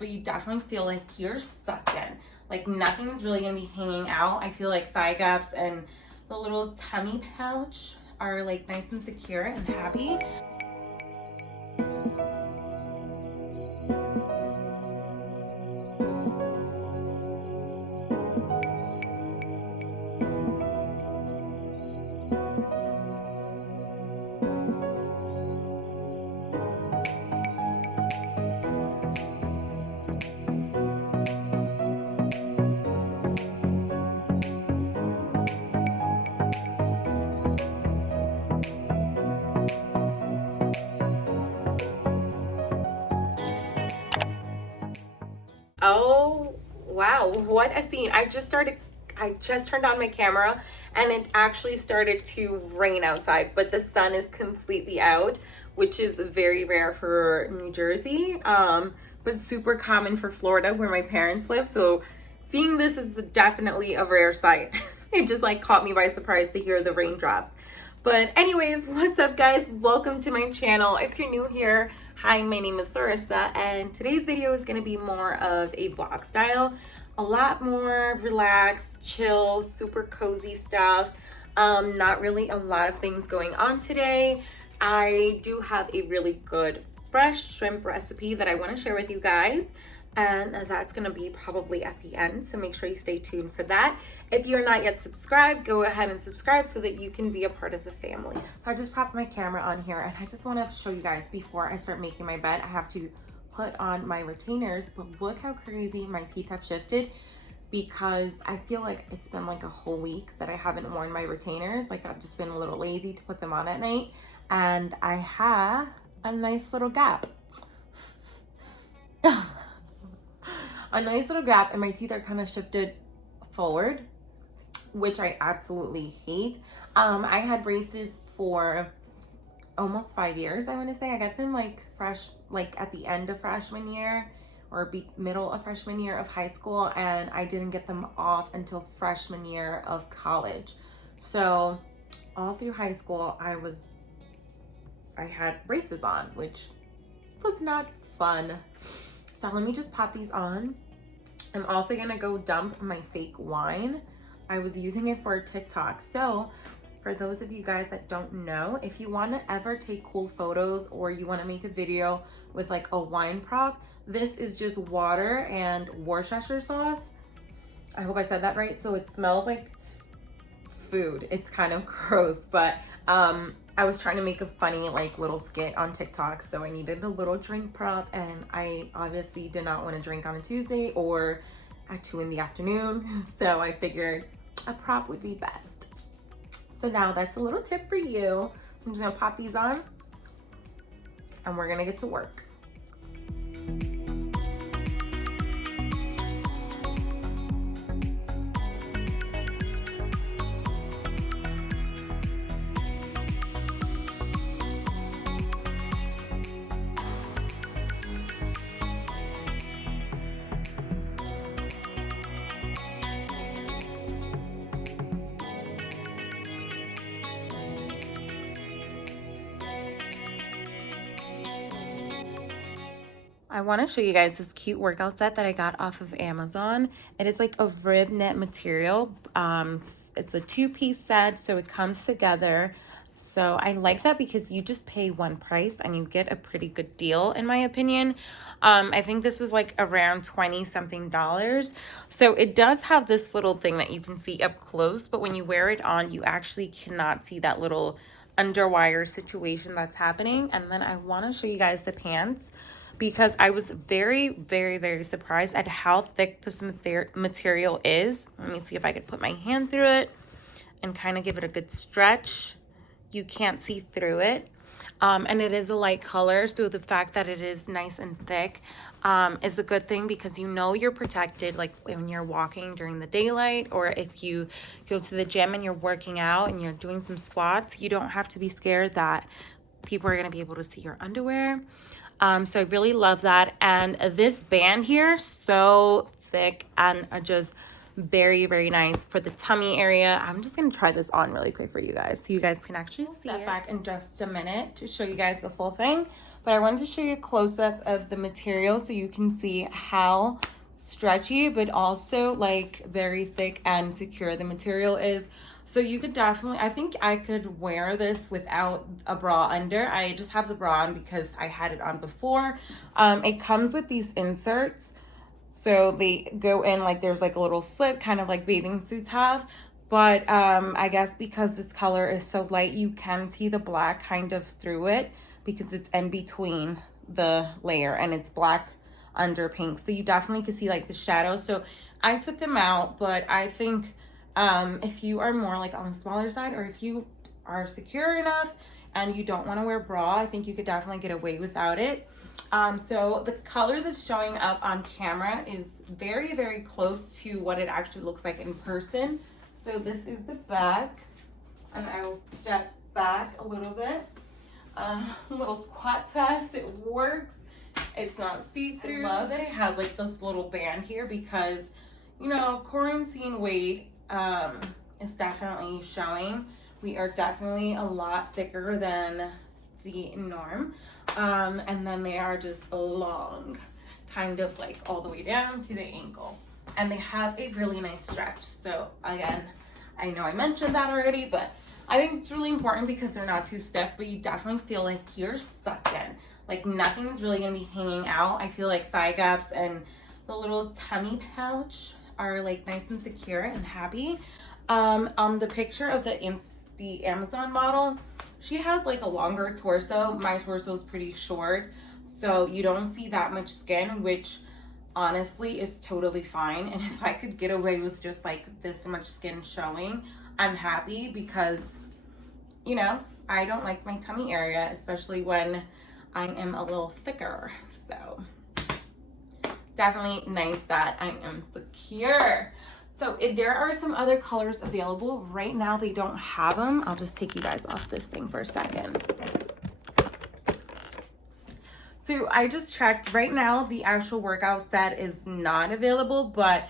but you definitely feel like you're sucked in. Like nothing's really gonna be hanging out. I feel like thigh gaps and the little tummy pouch are like nice and secure and happy. Oh, wow, what a scene. I just turned on my camera and it actually started to rain outside, but the sun is completely out, which is very rare for New Jersey, but super common for Florida where my parents live. So seeing this is definitely a rare sight. It just like caught me by surprise to hear the raindrops. But anyways, what's up guys? Welcome to my channel. If you're new here, hi, my name is Larissa, and today's video is gonna be more of a vlog style. A lot more relaxed, chill, super cozy stuff. Not really a lot of things going on today. I do have a really good fresh shrimp recipe that I wanna share with you guys. And that's gonna be probably at the end, so make sure you stay tuned for that. If you're not yet subscribed, go ahead and subscribe so that you can be a part of the family. So I just popped my camera on here and I just want to show you guys before I start making my bed. I have to put on my retainers, but look how crazy my teeth have shifted, because I feel like it's been like a whole week that I haven't worn my retainers. Like I've just been a little lazy to put them on at night, and I have a nice little gap. A nice little gap, and my teeth are kind of shifted forward, which I absolutely hate. I had braces for almost 5 years, I want to say. I got them like at the end of freshman year or middle of freshman year of high school, and I didn't get them off until freshman year of college. So all through high school I had braces on, which was not fun. So let me just pop these on. I'm also gonna go dump my fake wine. I was using it for a TikTok. So for those of you guys that don't know, if you wanna ever take cool photos or you wanna make a video with like a wine prop, this is just water and Worcestershire sauce. I hope I said that right. So it smells like food. It's kind of gross, but I was trying to make a funny like little skit on TikTok, so I needed a little drink prop, and I obviously did not want to drink on a Tuesday or at 2 in the afternoon, so I figured a prop would be best. So now that's a little tip for you. So I'm just gonna pop these on and we're gonna get to work. I want to show you guys this cute workout set that I got off of Amazon. It is like a rib knit material. It's a 2-piece set, so it comes together. So I like that because you just pay one price and you get a pretty good deal, in my opinion. I think this was like around 20 something dollars. So it does have this little thing that you can see up close, but when you wear it on, you actually cannot see that little underwire situation that's happening. And then I want to show you guys the pants, because I was very, very, very surprised at how thick this material is. Let me see if I could put my hand through it and kind of give it a good stretch. You can't see through it. And it is a light color, so the fact that it is nice and thick is a good thing, because you know you're protected like when you're walking during the daylight, or if you go to the gym and you're working out and you're doing some squats, you don't have to be scared that people are going to be able to see your underwear. So I really love that. And this band here, so thick and just very, very nice for the tummy area. I'm just gonna try this on really quick for you guys so you guys can actually see it. Step back in just a minute to show you guys the full thing. but I wanted to show you a close-up of the material so you can see how stretchy but also like very thick and secure the material is. So you could definitely, I think I could wear this without a bra under. I just have the bra on because I had it on before. It comes with these inserts, so they go in like there's like a little slit, kind of like bathing suits have. But I guess because this color is so light, you can see the black kind of through it because it's in between the layer and it's black under pink. So you definitely can see like the shadows. So I took them out, but I think if you are more like on the smaller side, or if you are secure enough and you don't want to wear a bra, I think you could definitely get away without it. So the color that's showing up on camera is very, very close to what it actually looks like in person. So this is the back, and I will step back a little bit. Little squat test, it works. It's not see-through. I love that it has like this little band here because, you know, quarantine weight is definitely showing. We are definitely a lot thicker than the norm. And then they are just long, kind of like all the way down to the ankle. And they have a really nice stretch. So again, I know I mentioned that already, but I think it's really important because they're not too stiff, but you definitely feel like you're sucked in. Like nothing's really gonna be hanging out. I feel like thigh gaps and the little tummy pouch are like nice and secure and happy. On the picture of the Amazon model, she has like a longer torso. My torso is pretty short, so you don't see that much skin, which honestly is totally fine. And if I could get away with just like this much skin showing, I'm happy because, you know, I don't like my tummy area, especially when I am a little thicker. So definitely nice that I am secure. So if there are some other colors available right now, they don't have them. I'll just take you guys off this thing for a second. So I just checked right now, the actual workout set is not available, but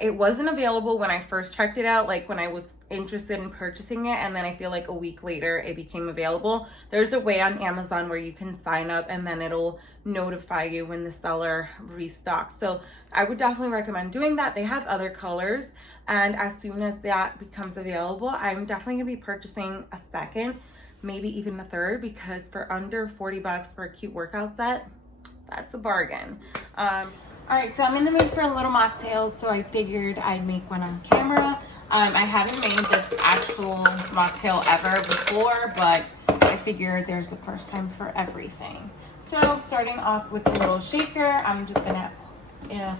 it wasn't available when I first checked it out, like when I was interested in purchasing it, and then I feel like a week later it became available. There's a way on Amazon where you can sign up and then it'll notify you when the seller restocks. So I would definitely recommend doing that. They have other colors, and as soon as that becomes available, I'm definitely gonna be purchasing a second, maybe even a third, because for under 40 bucks for a cute workout set, that's a bargain. All right, so I'm in the mood for a little mocktail, so I figured I'd make one on camera. I haven't made this actual mocktail ever before, but I figured there's a first time for everything. So starting off with a little shaker, I'm just gonna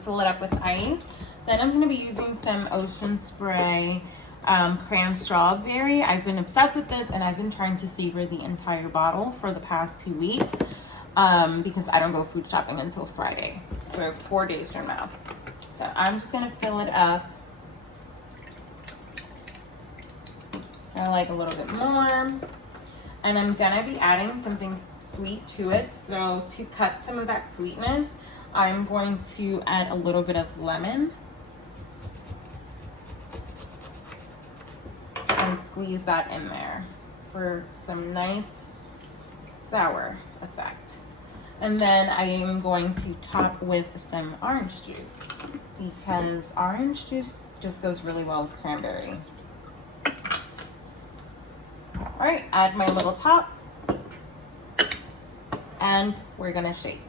fill it up with ice. Then I'm gonna be using some Ocean Spray cran strawberry. I've been obsessed with this, and I've been trying to savor the entire bottle for the past 2 weeks because I don't go food shopping until Friday, so 4 days from now. So I'm just gonna fill it up. I like a little bit more, and I'm gonna be adding something sweet to it. So to cut some of that sweetness, I'm going to add a little bit of lemon and squeeze that in there for some nice sour effect. And then I am going to top with some orange juice because orange juice just goes really well with cranberry. All right, add my little top, and we're gonna shake.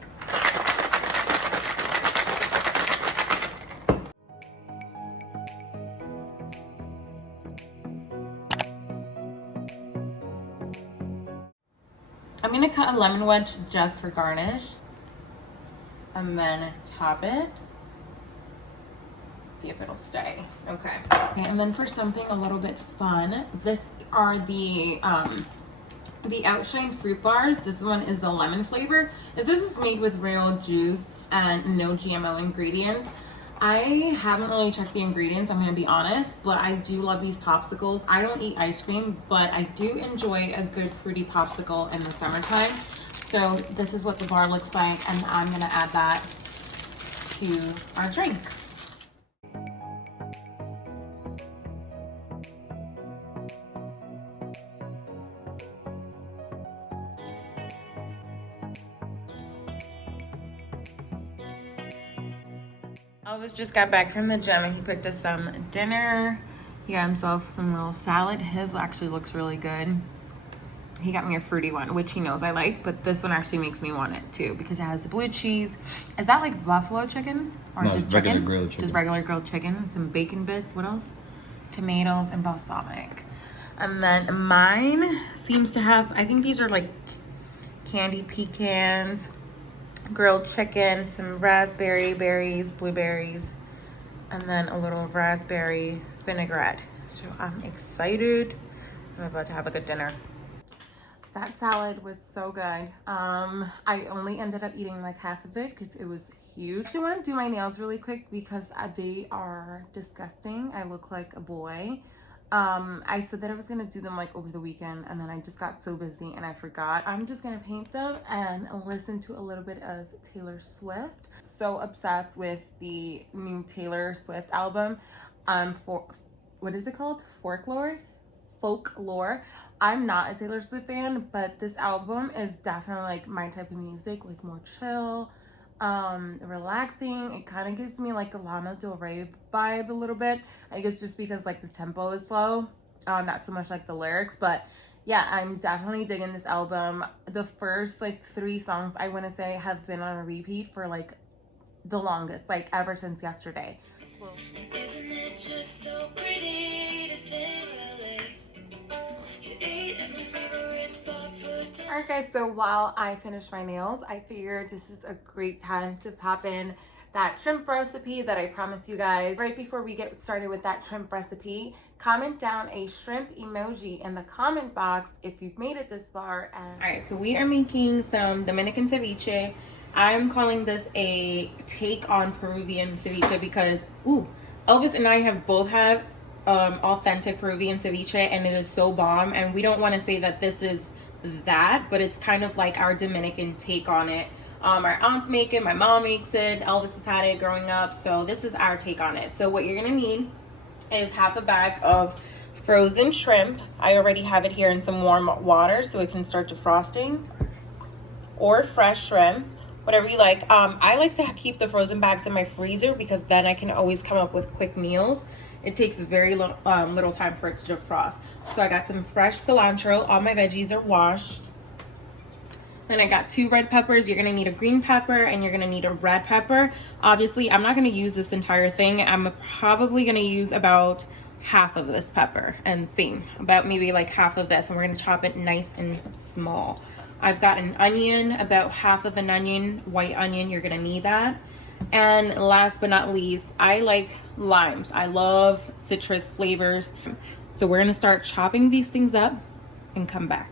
I'm gonna cut a lemon wedge just for garnish, and then top it. See if it'll stay. Okay. And then for something a little bit fun, this are the Outshine fruit bars. This one is a lemon flavor. This is made with real juice and no GMO ingredients. I haven't really checked the ingredients, I'm gonna be honest, but I do love these popsicles. I don't eat ice cream, but I do enjoy a good fruity popsicle in the summertime. So this is what the bar looks like, and I'm gonna add that to our drink. Elvis just got back from the gym and he picked us some dinner. He got himself some little salad. His actually looks really good. He got me a fruity one, which he knows I like, but this one actually makes me want it too because it has the blue cheese. Is that like buffalo chicken or no, just regular chicken? Grilled chicken? Just regular grilled chicken, some bacon bits. What else? Tomatoes and balsamic. And then mine seems to have, I think these are like candy pecans, grilled chicken, some raspberry berries, blueberries, and then a little raspberry vinaigrette. So I'm excited. I'm about to have a good dinner. That salad was so good. I only ended up eating like half of it because it was huge. I want to do my nails really quick because they are disgusting. I look like a boy. I said that I was gonna do them like over the weekend and then I just got so busy and I forgot. I'm just gonna paint them and listen to a little bit of Taylor Swift. So obsessed with the new Taylor Swift album. For what is it called? Folklore. I'm not a Taylor Swift fan, but this album is definitely like my type of music, like more chill, relaxing. It kind of gives me like a Lana Del Rey vibe a little bit. I guess just because like the tempo is slow, not so much like the lyrics, but yeah, I'm definitely digging this album. The first like 3 songs I want to say have been on a repeat for like the longest, like ever since yesterday. So, isn't it just so pretty to think alright guys, so while I finish my nails, I figured this is a great time to pop in that shrimp recipe that I promised you guys. Right before we get started with that shrimp recipe, comment down a shrimp emoji in the comment box if you've made it this far. Alright, so we are making some Dominican ceviche. I'm calling this a take on Peruvian ceviche because, Elvis and I have both had authentic Peruvian ceviche and it is so bomb, and we don't want to say that this is that, but it's kind of like our Dominican take on it. Our aunts make it, my mom makes it, Elvis has had it growing up, so this is our take on it. So what you're gonna need is half a bag of frozen shrimp. I already have it here in some warm water so it can start defrosting, or fresh shrimp, whatever you like. I like to keep the frozen bags in my freezer because then I can always come up with quick meals. It takes very little time for it to defrost. So I got some fresh cilantro. All my veggies are washed. Then I got 2 red peppers. You're gonna need a green pepper and you're gonna need a red pepper. Obviously, I'm not gonna use this entire thing. I'm probably gonna use about half of this pepper, and same, about maybe like half of this, and we're gonna chop it nice and small. I've got an onion, about half of an onion, white onion, you're gonna need that. And last but not least, I like limes. I love citrus flavors. So we're gonna start chopping these things up and come back.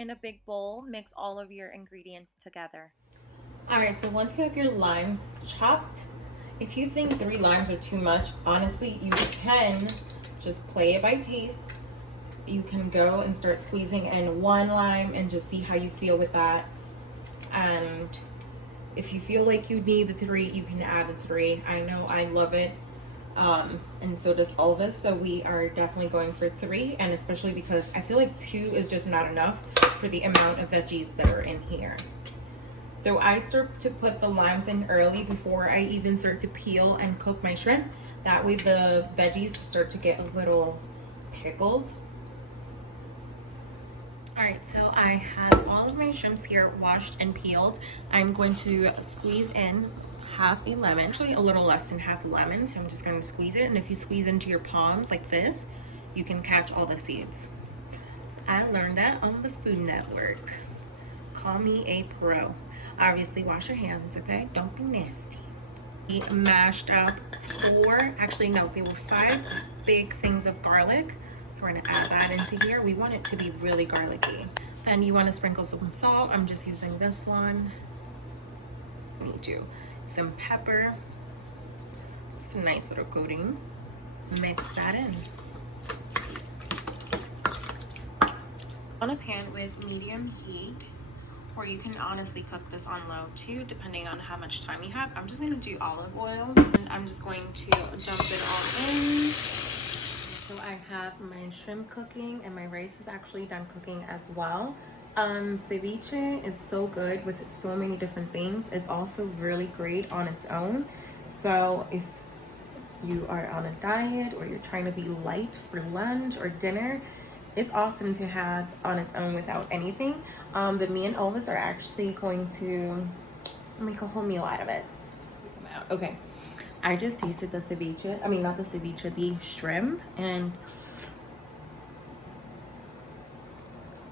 In a big bowl, mix all of your ingredients together. All right, so once you have your limes chopped, if you think 3 limes are too much, honestly, you can just play it by taste. You can go and start squeezing in 1 lime and just see how you feel with that. And if you feel like you need the 3, you can add the 3. I know I love it. And so does Elvis, so we are definitely going for 3, and especially because I feel like 2 is just not enough for the amount of veggies that are in here. So I start to put the limes in early before I even start to peel and cook my shrimp. That way the veggies start to get a little pickled. All right, so I have all of my shrimps here washed and peeled. I'm going to squeeze in half a lemon, actually a little less than half a lemon, so I'm just going to squeeze it. And if you squeeze into your palms like this, you can catch all the seeds. I learned that on the Food Network. Call me a pro. Obviously wash your hands, okay? Don't be nasty. We mashed up actually no, they were 5 big things of garlic. So we're gonna add that into here. We want it to be really garlicky. Then you want to sprinkle some salt. I'm just using this one. We do some pepper, some nice little coating. Mix that in. On a pan with medium heat, or you can honestly cook this on low too, depending on how much time you have. I'm just gonna do olive oil, and I'm just going to dump it all in. So I have my shrimp cooking, and my rice is actually done cooking as well. Ceviche is so good with so many different things. It's also really great on its own. So if you are on a diet or you're trying to be light for lunch or dinner, it's awesome to have on its own without anything. But me and Elvis are actually going to make a whole meal out of it. Okay, I just tasted the ceviche. I mean, not the ceviche, the shrimp, and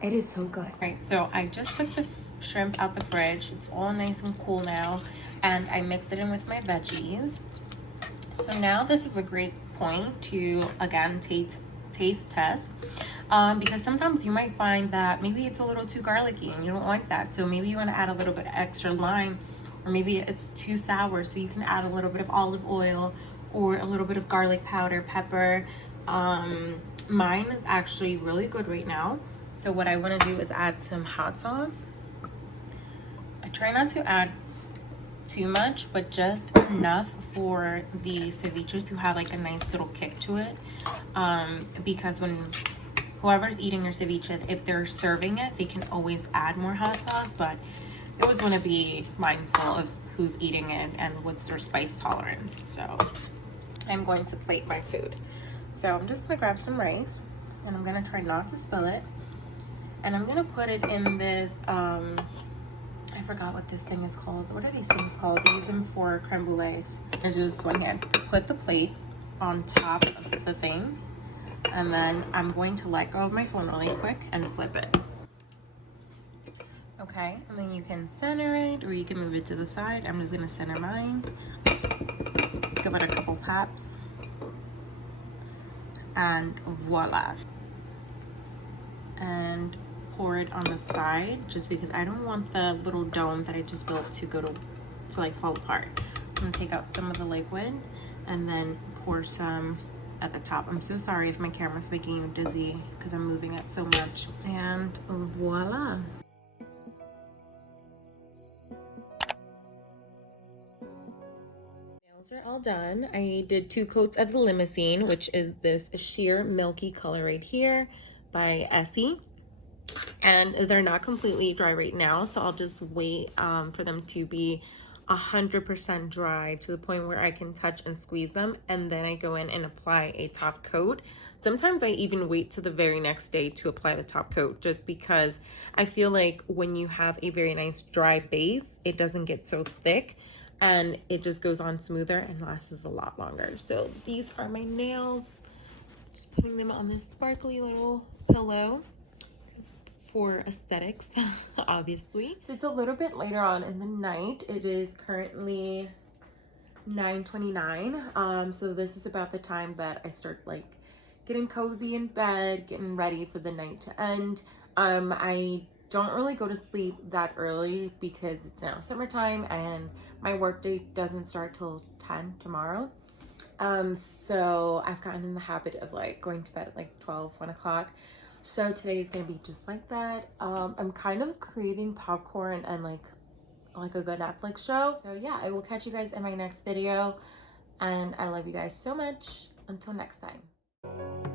it is so good. Right, so I just took the shrimp out the fridge. It's all nice and cool now, and I mixed it in with my veggies. So now this is a great point to, again, taste test. Because sometimes you might find that maybe it's a little too garlicky and you don't like that. So maybe you want to add a little bit extra lime, or maybe it's too sour. So you can add a little bit of olive oil or a little bit of garlic powder, pepper. Mine is actually really good right now. So what I want to do is add some hot sauce. I try not to add too much, but just enough for the ceviche to have like a nice little kick to it. Because when whoever's eating your ceviche, if they're serving it, they can always add more hot sauce, but you always want to be mindful of who's eating it and what's their spice tolerance. So I'm going to plate my food. So I'm just gonna grab some rice, and I'm gonna try not to spill it, and I'm gonna put it in this I forgot what this thing is called. What are these things called? I use them for creme brulees. I just go ahead, put the plate on top of the thing, and then I'm going to let go of my phone really quick and flip it. Okay, and then you can center it, or you can move it to the side. I'm just gonna center mine. Give it a couple taps, and voila. And pour it on the side, just because I don't want the little dome that I just built to like fall apart. I'm gonna take out some of the liquid and then pour some at the top. I'm so sorry if my camera's making you dizzy because I'm moving it so much. And voila. Nails are all done. I did 2 coats of the limousine, which is this sheer milky color right here by Essie. And they're not completely dry right now, so I'll just wait for them to be 100% dry to the point where I can touch and squeeze them, and then I go in and apply a top coat. Sometimes I even wait to the very next day to apply the top coat, just because I feel like when you have a very nice dry base, it doesn't get so thick and it just goes on smoother and lasts a lot longer. So these are my nails. Just putting them on this sparkly little pillow for aesthetics, obviously. So it's a little bit later on in the night. It is currently 9:29. So this is about the time that I start like getting cozy in bed, getting ready for the night to end. I don't really go to sleep that early because it's now summertime and my work day doesn't start till 10 tomorrow. So I've gotten in the habit of like going to bed at like 12, 1 o'clock. So today is gonna be just like that. I'm kind of craving popcorn and like a good Netflix show. So yeah, I will catch you guys in my next video, and I love you guys so much. Until next time.